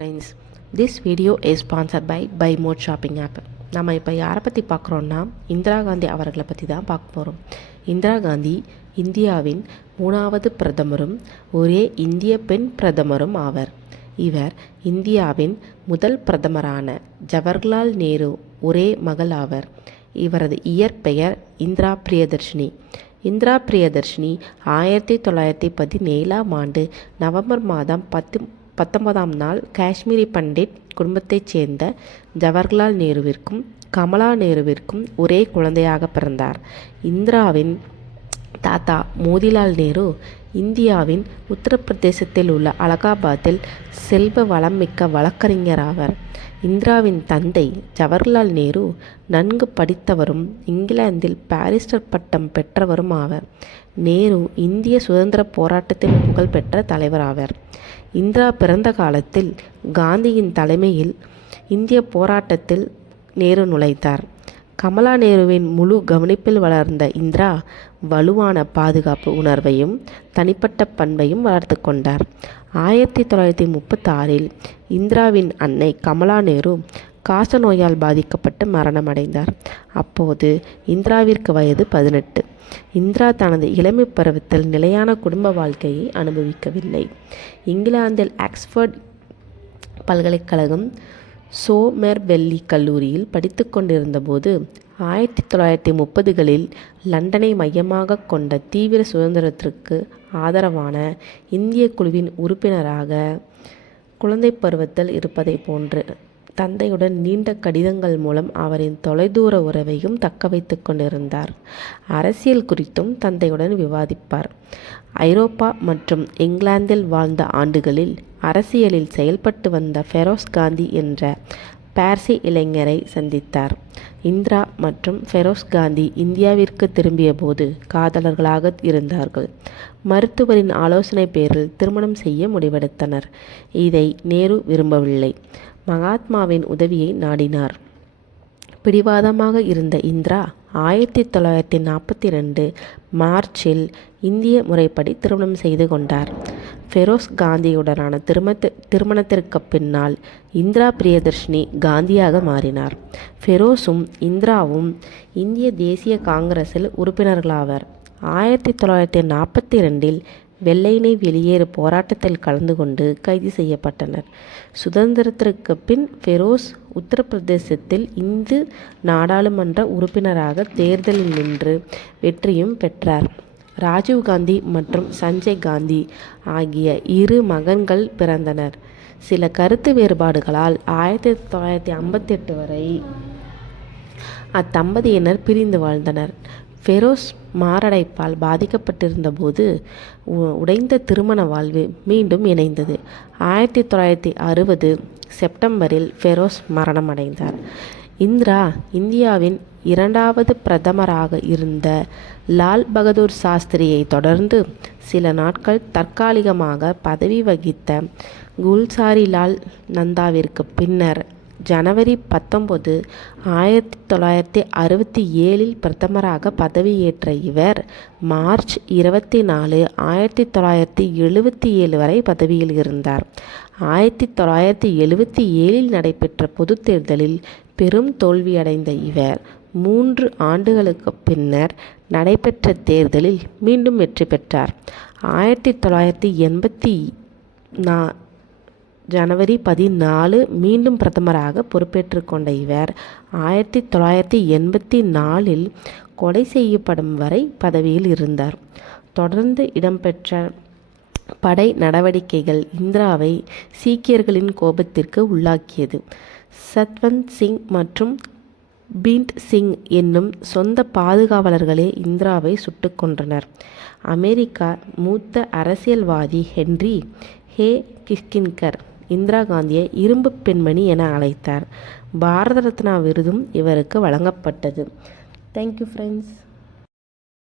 Friends, this video is sponsored by Buy More Shopping app. நம்ம இப்போ யாரை பற்றி பார்க்குறோன்னா இந்திரா காந்தி அவர்களை பற்றி தான் பார்க்க போகிறோம். இந்திரா காந்தி இந்தியாவின் 3வது பிரதமரும் ஒரே இந்திய பெண் பிரதமரும் ஆவர். இவர் இந்தியாவின் முதல் பிரதமரான ஜவஹர்லால் நேரு ஒரே மகள் ஆவர். இவரது இயற்பெயர் இந்திரா பிரியதர்ஷினி. இந்திரா பிரியதர்ஷினி 1917ஆம் ஆண்டு நவம்பர் மாதம் 19ஆம் நாள் காஷ்மீரி பண்டிட் குடும்பத்தைச் சேர்ந்த ஜவஹர்லால் நேருவிற்கும் கமலா நேருவிற்கும் ஒரே குழந்தையாக பிறந்தார். இந்திராவின் தாத்தா மோதிலால் நேரு இந்தியாவின் உத்தரப்பிரதேசத்தில் உள்ள அலகாபாத்தில் செல்வ வளம் மிக்க வழக்கறிஞர் ஆவர். இந்திராவின் தந்தை ஜவஹர்லால் நேரு நன்கு படித்தவரும் இங்கிலாந்தில் பாரிஸ்டர் பட்டம் பெற்றவரும் ஆவர். நேரு இந்திய சுதந்திர போராட்டத்தில் புகழ்பெற்ற தலைவர் ஆவர். இந்திரா பிறந்த காலத்தில் காந்தியின் தலைமையில் இந்திய போராட்டத்தில் நேரு நுழைத்தார். கமலா நேருவின் முழு கவனிப்பில் வளர்ந்த இந்திரா வலுவான பாதுகாப்பு உணர்வையும் தனிப்பட்ட பண்பையும் வளர்த்து கொண்டார். 1936இல் இந்திராவின் அன்னை கமலா நேரு காச நோயால் பாதிக்கப்பட்டு மரணமடைந்தார். அப்போது இந்திராவிற்கு வயது 18. இந்திரா தனது இளமை பருவத்தில் நிலையான குடும்ப வாழ்க்கையை அனுபவிக்கவில்லை. இங்கிலாந்தில் ஆக்ஸ்போர்ட் பல்கலைக்கழகம் சோமெர்வெல்லி கல்லூரியில் படித்து கொண்டிருந்த போது 1930களில் லண்டனை மையமாக கொண்ட தீவிர சுதந்திரத்திற்கு ஆதரவான இந்திய குழுவின் உறுப்பினராக குழந்தை பருவத்தில் இருப்பதை போன்று தந்தையுடன் நீண்ட கடிதங்கள் மூலம் அவரின் தொலைதூர உறவையும் தக்க வைத்து கொண்டிருந்தார். அரசியல் குறித்தும் தந்தையுடன் விவாதிப்பார். ஐரோப்பா மற்றும் இங்கிலாந்தில் வாழ்ந்த ஆண்டுகளில் அரசியலில் செயல்பட்டு வந்த ஃபெரோஸ் காந்தி என்ற பார்சி இளைஞரை சந்தித்தார். இந்திரா மற்றும் ஃபெரோஸ் காந்தி இந்தியாவிற்கு திரும்பிய போது காதலர்களாக இருந்தார்கள். மருத்துவரின் ஆலோசனை பேரில் திருமணம் செய்ய முடிவெடுத்தனர். இதை நேரு விரும்பவில்லை. மகாத்மாவின் உதவியை நாடினார். பிடிவாதமாக இருந்த இந்திரா 1942 மார்ச்சில் இந்திய முறைப்படி திருமணம் செய்து கொண்டார். ஃபெரோஸ் காந்தியுடனான திருமணத்திற்கு பின்னால் இந்திரா பிரியதர்ஷினி காந்தியாக மாறினார். ஃபெரோஸும் இந்திராவும் இந்திய தேசிய காங்கிரஸில் உறுப்பினர்களாவர். 1942இல் வெள்ளையனை வெளியேறு போராட்டத்தில் கலந்து கொண்டு கைது செய்யப்பட்டனர். சுதந்திரத்திற்கு பின் ஃபெரோஸ் உத்தரப்பிரதேசத்தில் இந்து நாடாளுமன்ற உறுப்பினராக தேர்தலில் நின்று வெற்றியும் பெற்றார். ராஜீவ் காந்தி மற்றும் சஞ்சய் காந்தி ஆகிய 2 மகன்கள் பிறந்தனர். சில கருத்து வேறுபாடுகளால் 1958 வரை அத்தம்பதியினர் பிரிந்து வாழ்ந்தனர். ஃபெரோஸ் மாரடைப்பால் பாதிக்கப்பட்டிருந்த போது உடைந்த திருமண வாழ்வு மீண்டும் இணைந்தது. 1960 செப்டம்பரில் ஃபெரோஸ் மரணமடைந்தார். இந்திரா இந்தியாவின் 2வது பிரதமராக இருந்த லால் பகதூர் சாஸ்திரியை தொடர்ந்து சில நாட்கள் தற்காலிகமாக பதவி வகித்த குல்சாரிலால் நந்தாவிற்கு பின்னர் ஜனவரி 19, 1967இல் பிரதமராக பதவியேற்ற இவர் மார்ச் 24, 1977 வரை பதவியில் இருந்தார். 1977இல் நடைபெற்ற பொதுத் தேர்தலில் பெரும் தோல்வியடைந்த இவர் 3 ஆண்டுகளுக்கு பின்னர் நடைபெற்ற தேர்தலில் மீண்டும் வெற்றி பெற்றார். 1984 ஜனவரி 14 மீண்டும் பிரதமராக பொறுப்பேற்று கொண்ட இவர் 1984இல் கொலை செய்யப்படும் வரை பதவியில் இருந்தார். தொடர்ந்து இடம்பெற்ற படை நடவடிக்கைகள் இந்திராவை சீக்கியர்களின் கோபத்திற்கு உள்ளாக்கியது. சத்வந்த் சிங் மற்றும் பீண்ட் சிங் என்னும் சொந்த பாதுகாவலர்களே இந்திராவை சுட்டுக் கொன்றனர். அமெரிக்கா மூத்த அரசியல்வாதி ஹென்றி ஹே கிஸ்கின்கர் இந்திரா காந்தியை இரும்பு பெண்மணி என அழைத்தார். பாரத ரத்னா விருதும் இவருக்கு வழங்கப்பட்டது. Thank you friends.